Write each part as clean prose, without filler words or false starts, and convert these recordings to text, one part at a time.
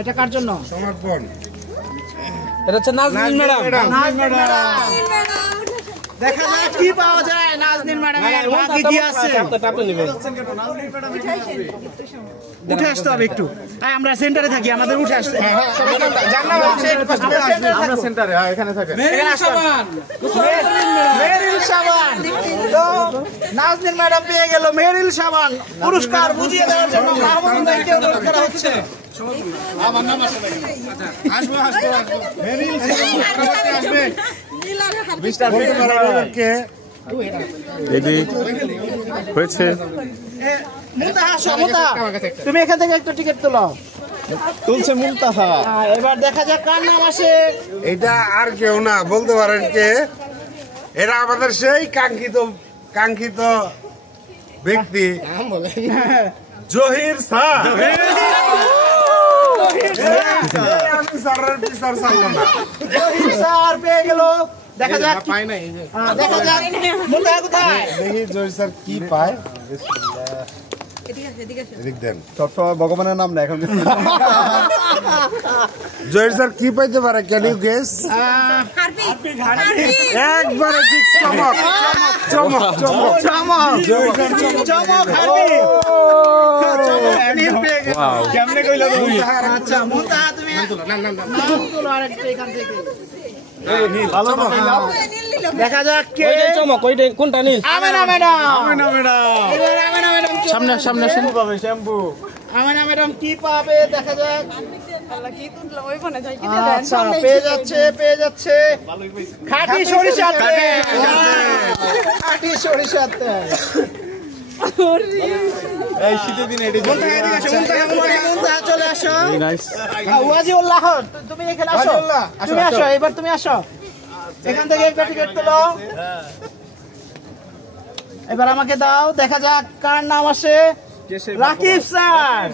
এটা কার জন্য? সমর্পণ। এটা হচ্ছে নাজনীন ম্যাডাম। দেখা যাক কি পাওয়া যায় নাজনীন ম্যাডামের ভাগ্যে কি আছে। উঠে আসতে হবে একটু। আমরা সেন্টারে থাকি, আমাদের উঠে আসতে আমরা সেন্টারে এখানে থাকি। মেরিল সাবান। তো নাজনীন ম্যাডাম পেয়ে গেল মেরিল সাবান। পুরস্কার বুঝিয়ে দেওয়ার জন্য মাহমুদ ভাইকে অনুরোধ করা হচ্ছে। আমার নাম আসবে। আসবে মেরিল সাবান আসবে। মিস্টার কে এদিক হয়েছে। তুমি এখান থেকে একটু টিকিট তোলো। তুলছে মুনতাহা। এবার দেখা যাক কার নাম আসে। এটা আর কেউ না, বলতে পারেন কে? এরা আমাদের সেই কাঙ্ক্ষিত ব্যক্তি জহির স্যার। আমি স্যারের পিছার ছাড়লো না। জহির স্যার পেয়ে গেল। দেখা যাক পাই নাই। দেখা যাক মুনতাহা কোথায়। দেখি জহির স্যার কি পায়। এদিক দেন। সবসময় ভগবানের নাম না এখন। জহির স্যার কি পাইতে পারে? Can you guess? একবারে ঠিক। চমক চমক চমক চমক জহির স্যার চমক হারবি। কেমনে কইলা তুমি? আচ্ছা মুনতাহা তুমি নাম তোলো আরেকটা এখান থেকে। ভালো না দেখা যাক কে চমক কোনটা নীল? আমেনা ম্যাডাম। এবার আমেনা ম্যাডাম সামনে সামনে শ্যাম্পু পাবে শ্যাম্পু। আমেনা ম্যাডাম কি পাবে দেখা যাক। আচ্ছা পেয়ে যাচ্ছে খাঁটি সরিষার তেল। খাঁটি সরিষার তেল। এই শীতের দিনে এটি মুনতাহা চলে আসো। নাইস। ওয়াজিউল্লাহ তুমি এখানে আসো। তুমি আসো, এবার তুমি আসো। এখান থেকে একটা টিকিট তোলো। এবার আমাকে দাও। দেখা যাক কার নাম আসে। Rakib sir.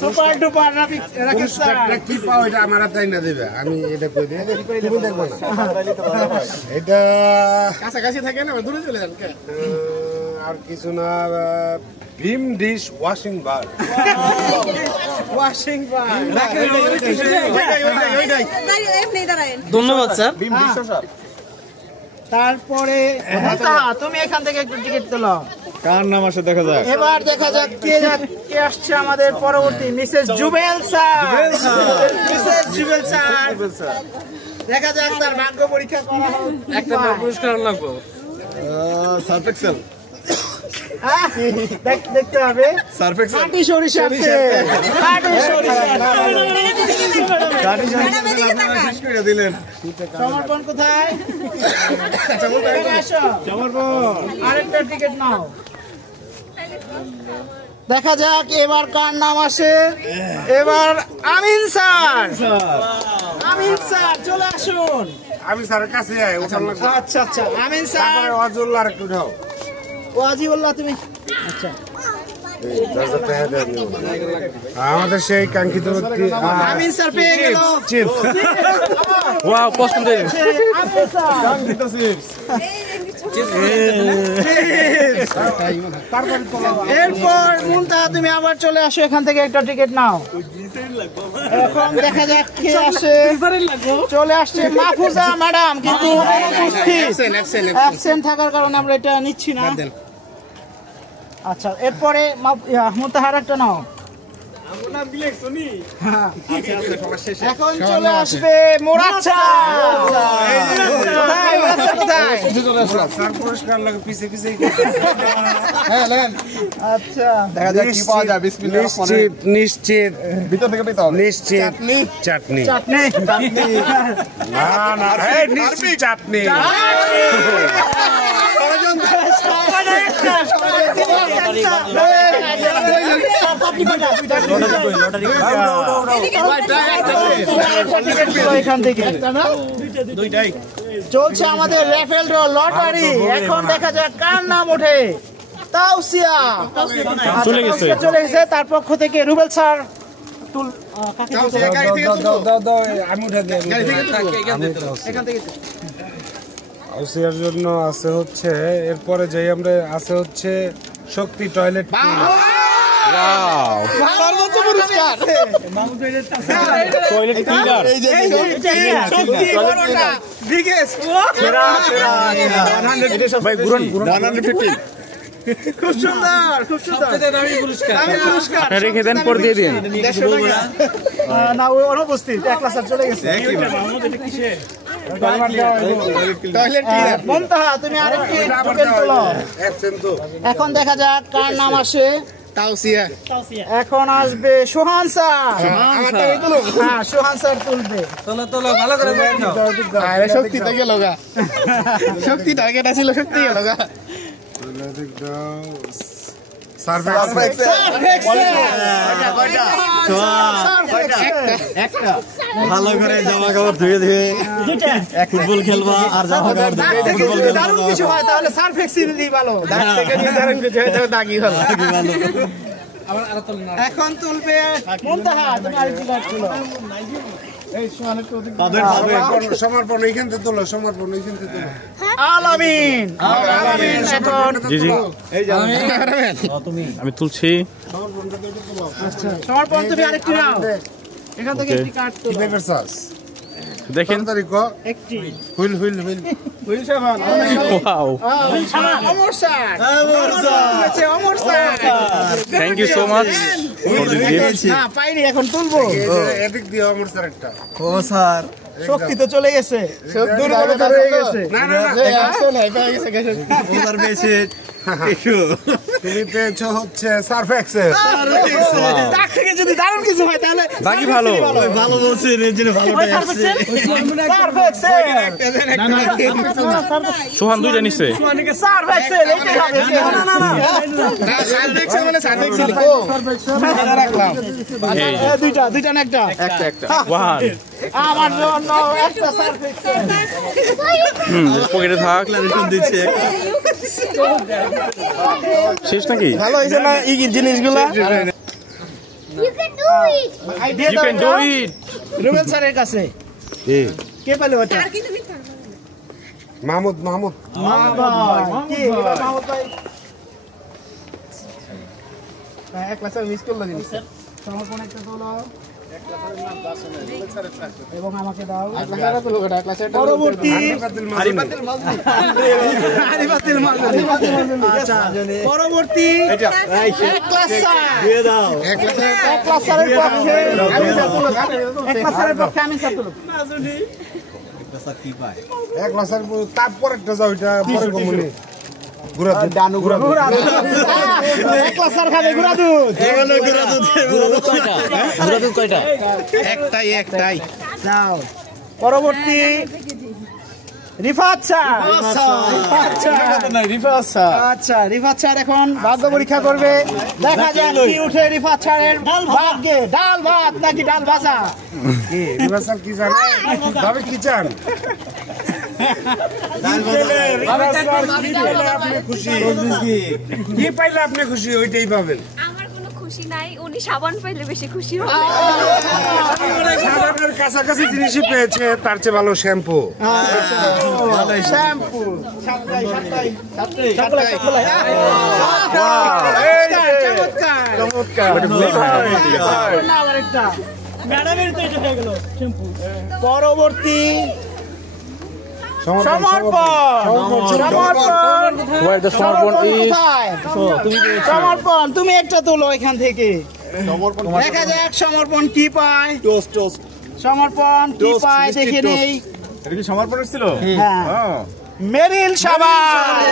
Super duper Rakib sir. কি পাও এটা আমার তাই না দেবে। আমি এটা কই দিই। তুমি দেখো না। এটা কাছাকাছি থাকে না, দূরে চলে যান। আর কিছু না। ভীম ডিশ ওয়াশিং বার। ওয়াশিং বার। ধন্যবাদ স্যার। তারপরে তুমি এখান থেকে একটু টিকিট তোলো। কার নাম আসে দেখা যাক। এবার দেখা যাক কে আসছে আমাদের পরবর্তী। Mrs Jubel sir. Mrs Jubel sir. দেখা যাক তার ভাগ্য পরীক্ষা করা হোক। একটা পুরস্কার লাগবে। Surf Excel. দেখতে হবে। Surf Excel. খাঁটি সরিষার তেল। খাঁটি সরিষার তেল দিলেন। সমর্পণ কোথায়? সমর্পণ আরেকটা টিকিট নাও। দেখা যাক এবার কার নাম আসে। এবার আমিন স্যার। আমিন স্যার চলে আসুন। আমি স্যারের কাছে যাই। আচ্ছা আচ্ছা আমিন স্যার। তারপরে ওয়াজুল্লাহ একটু দাও। ওয়াজিউল্লাহ তুমি। আচ্ছা আমাদের সেই কাঙ্ক্ষিত ব্যক্তি আমিন স্যার পেয়ে গেল। চিপস। ওয়াও পছন্দ। আমিন স্যার কাঙ্ক্ষিত চিপস। এরপর মুনতাহা তুমি আবার চলে আসো। এখান থেকে একটা টিকিট নাও। এখন দেখা যাক কে আসে। চলে আসছে মাহফুজা ম্যাডাম, কিন্তু অ্যাবসেন্ট থাকার কারণে আমরা এটা নিচ্ছি না। আচ্ছা এরপরে মুনতাহার একটা নাও। এখন চলে আসবে মোরাচ্ছা। পুরস্কার লাগে পিছে পিছে। আচ্ছা দেখা যাক কি পাওয়া যায়। বিসমিল্লাহ। নিশ্চিত নিশ্চিত ভিতর থেকে পেতে হবে। নিশ্চিত চাটনি। চাটনি। না না নিশ্চিত চাটনি। এখান থেকে চলছে আমাদের রেফেল ড্র লটারি। এখন দেখা যাক কার নাম ওঠে। তাওসিয়া চলে গেছে। তার পক্ষ থেকে রুবেল স্যার। আমি উঠে দিই। এখান থেকে তাওসিয়ার জন্য আছে হচ্ছে এরপরে যাই আমরা আছে হচ্ছে শক্তি টয়লেট ওয়াও সর্বোচ্চ পুরস্কার টয়লেট ক্লিনার শক্তি বড়টা বিগেস্ট ভাই গুরন 150 খুব সুন্দর খুব সুন্দর দামি পুরস্কার আপনি রেখে দেন পর দিয়ে দিন 150 টাকা না ওই অনুপস্থিত এক ক্লাস চলে গেছে টয়লেট ক্লিনার মুনতাহা তুমি আরেকটি টোকেন তোলো এখন দেখা যাক কার নাম আসে তাওসিয়া এখন আসবে সোহান স্যার হ্যাঁ সোহান স্যার তুলবে আরে শক্তিটা গেল গা শক্তি টার্গেট ছিল শক্তি গেল গা ভালো করে জামা কাপড় ধুয়ে ধুয়ে ফুটবল খেলবা আর জামা কাপড় ধুয়ে দারুণ কিছু হয় তাহলে সার্ফ এক্সিল দিই ভালো দাগি ভালো এখন তুলবে মুনতাহা তুমি আরেকটি কার্ড তুলো সমর্পণ এইখান থেকে তোলো সমর্পণ এইখান থেকে তোলো আলামিন এখন জি জি আমি তুলছি সমর্পণ তুমি আরেকটি নাও এখান থেকে একটি কার্ড তুলো দেখেন তারিখ একটি wheel wheel wheel wow Amar sir Amar sir thank you so much for this gift না পাইনি এখন তুলবো এদিক দিয়ে আমার স্যার একটা ও স্যার শক্তি তো চলে গেছে দুর্বলতা রয়ে গেছে না না না ও স্যার পেয়েছে তুমি পেয়েছো হচ্ছে সার্ফ এক্সেল তার থেকে যদি দারুণ কিছু হয় তাহলে বাকি ভালো ভালো বলছেন এর জন্য ভালোটাই আসছে সার্ফ এক্সেল সোহান দুইটা নিছে সার্ফ এক্সেল এইটাই হবে দুইটা না একটা ওয়ান আমার জন্য একটা সার্ফ এক্সেল পকেটে থাক দিচ্ছে শেষ নাকি ভালো হয়েছে না এই জিনিসগুলা You can do it! You can do it Rubel স্যারের কাছে কে পেলো ওটা মাহমুদ মাহমুদ কি মাহমুদ ভাই এক ক্লাসে মিস করলো জিনিস সমর্পণ একটা তোলো এবং আমাকে দাও পরবর্তী আচ্ছা পরবর্তী এক ক্লাস দিয়ে দাও এক ক্লাস স্যারের পক্ষে আমি স্যার তুলো কি পায় এক ক্লাসের তারপর একটা যাও এটা পরে কমনি গুড়া এক ক্লাস স্যার খাবে গুড়া দুধ একটাই যাও পরবর্তী রিফাত স্যার আচ্ছা রিফাত স্যার এখন ভাগ্য পরীক্ষা করবে দেখা যাক কি উঠে রিফাত স্যারের ভাগ্যে ডাল ভাত নাকি ডাল ভাজা কি রিভার্সাল কি জান ভাবে কি চান আপনি খুশি কি পাইলে আপনি খুশি ওইটাই পাবেন আমার কোনো খুশি নাই উনি সাবান পাইলে বেশি খুশি হবে সাধারণের কাছাকাছি জিনিসই পেয়েছে তার চেয়ে ভালো শ্যাম্পু শ্যাম্পু পরবর্তী সমর্পণ তুমি একটা তোলো এখান থেকে দেখা যাক সমর্পণ কি পায় সমর্পণ কি পায় দেখে নেই এটা কি সমর্পণের ছিল হ্যাঁ মেরিল সাবান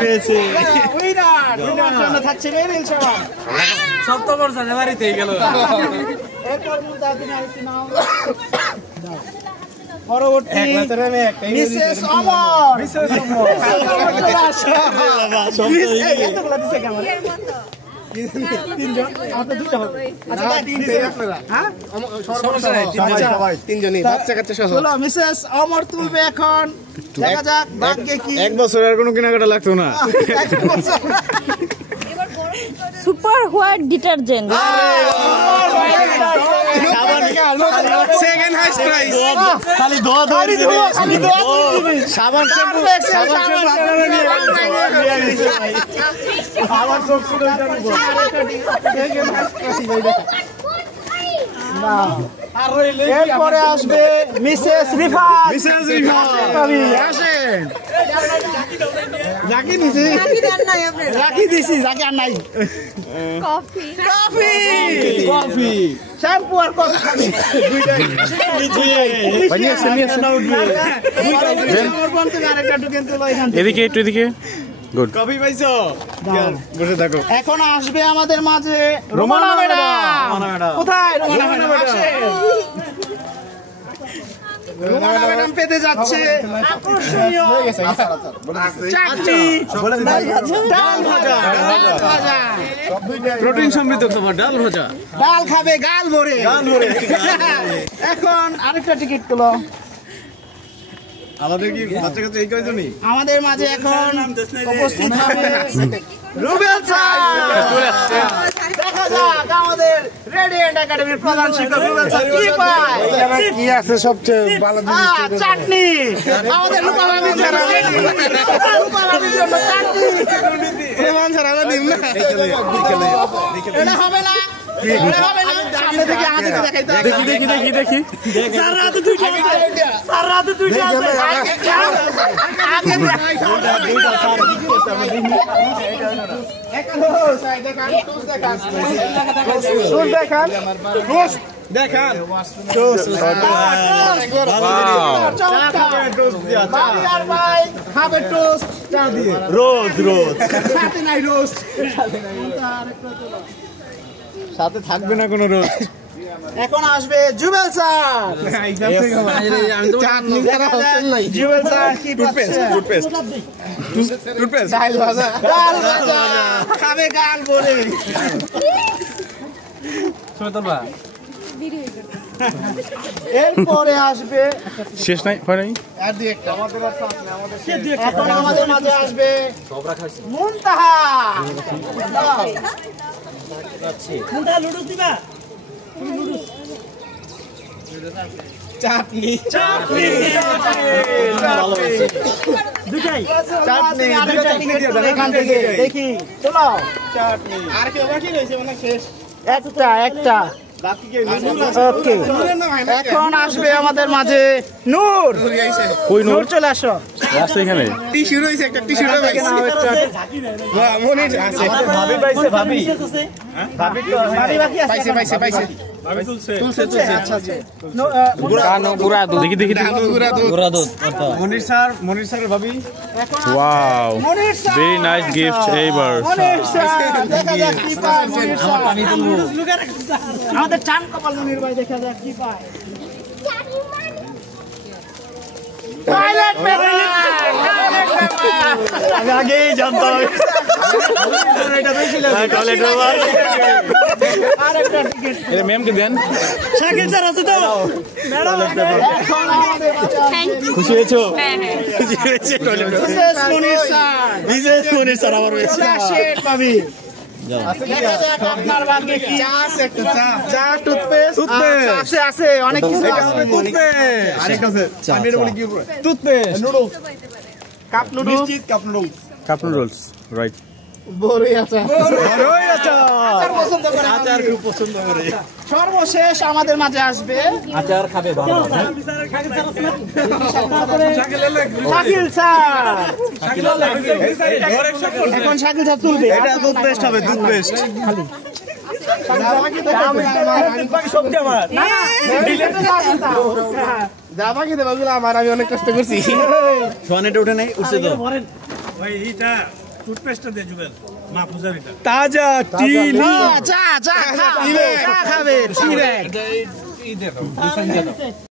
পেয়েছে উইনার জন্য থাকছে মেরিল সাবান সপ্তমর জানুয়ারিতেই গেল এরপর মুদা তুমি আরেকটি নাও পরবর্তী মিসেস অমর এতগুলো দিছে কেমন তিনজন আমাদের দুটো হবে তিনজনই বাচ্চা কাচ্চা সহ চলো মিসেস অমর তুলবে এখন দেখা যাক ভাগ্যে কি এক বছরের কোনো কেনাকাটা লাগতো না super white detergent. Second highest price. খালি দোয়া দোয়া সাবান শ্যাম্পু আমার চোখ ছিল এরপরে আসবে মিসেস রিফাত। আসেন। রাখি দিছি যাকে আর নাই। কফি কফি শ্যাম্পু আর কফি খাবি। এদিকে একটু এদিকে। গুড। কফি পাইছো? বসে থাকো। এখন আসবে আমাদের মাঝে রোমানা ম্যাডাম। কোথায় রোমানা ম্যাডাম? আসেন। রোমানা ম্যাডাম পেতে যাচ্ছে আকর্ষণীয় চাটনি, ডাল ভাজা। প্রোটিন সমৃদ্ধ খাবার ডাল ভাজা। ডাল খাবে গাল ভরে। এখন আরেকটা টিকিট তুলো। আমাদের কি বাচ্চা কাছে এই কয়জনই? আমাদের মাঝে এখন উপস্থিত হবে রুবেল স্যার। দেখা যাক আমাদের রেডিয়েন্ট একাডেমির প্রধান শিক্ষক রুবেল স্যার কি পায়। কি আছে সবচেয়ে ভালো জিনিস? চাটনি। আমাদের রূপালামির জন্য চাটনি। প্রমাণ ছাড়া আমরা দিম না। এটা হবে না, এটা হবে না। সামনে থেকে আগে দেখাইতে হবে। দেখি। স্যার রাতে দুইটা আছে। আগে দেখান। রোজ রোজ সাথে থাকবে না কোনো রোজ। এখন আসবে জুবেল স্যার। চাটনি ছাড়া হোটেল নাই। জুবেল স্যার কি টুথপেস্ট ডাল ভাজা খাবে গাল ভরে। এরপরে আসবে শেষ নাই, হয় নাই? এখন আমাদের মাঝে আসবে মুনতাহা। চাটনি এখান থেকে দেখি চলো। আর কি বাকি রয়েছে মানে শেষ। একটা ওকে। এখন আসবে আমাদের মাঝে নূর। কই নূর চলে আসো। আছে এখানে। টিস্যু রয়েছে একটা টিস্যুটা পাইছি। বাহ মনির আছে। ভাবি পাইছে ভাবি পাইছে। দেখি। গোরা দুধ। মনির স্যারের ভাবি। ওয়াও, মনির স্যার। ভেরি নাইস গিফট এইবার। মনির স্যার দেখা যাক কি পায় মনির স্যার। আমাদের চান কপাল মনির ভাই দেখা যাক কি পায়। Toilet paper. আমি আগেই জানতাম। Toilet paper. আরেকটা টিকিট। এটা ম্যামকে দেন। শাকিল স্যার আছে তো? ম্যাডাম এখন আমাদের মাঝে থ্যাংক ইউ। খুশি হয়েছো? হ্যাঁ খুশি হয়েছে টয়লেট পেপার। মিসেস মনির স্যার। বিশেষ মনির স্যার আমার হয়েছে। শেড পাবি। দেখা যাক আপনার ভাগ্যে কি। চা টুথপেস্ট আছে অনেক কিছু আছে। আরেকটা আছে। আমি এটা বলি কি toothpaste. Noodles. Cup noodles. Cup noodles, right. বড়ই আচার। আচার পছন্দ করে। আচার খুব পছন্দ করে। সর্বশেষ আমাদের মাঝে আসবে আচার খাবে ভালো। শাকিল স্যার। এখন শাকিল স্যার তুলবে। এটা টুথপেস্ট হবে টুথপেস্ট। জামা কি দেবো আমার আমি অনেক কষ্ট করছি। সোয়ানেটা উঠে নাই উঠছে তো। তাজা টিন। চা খাবে।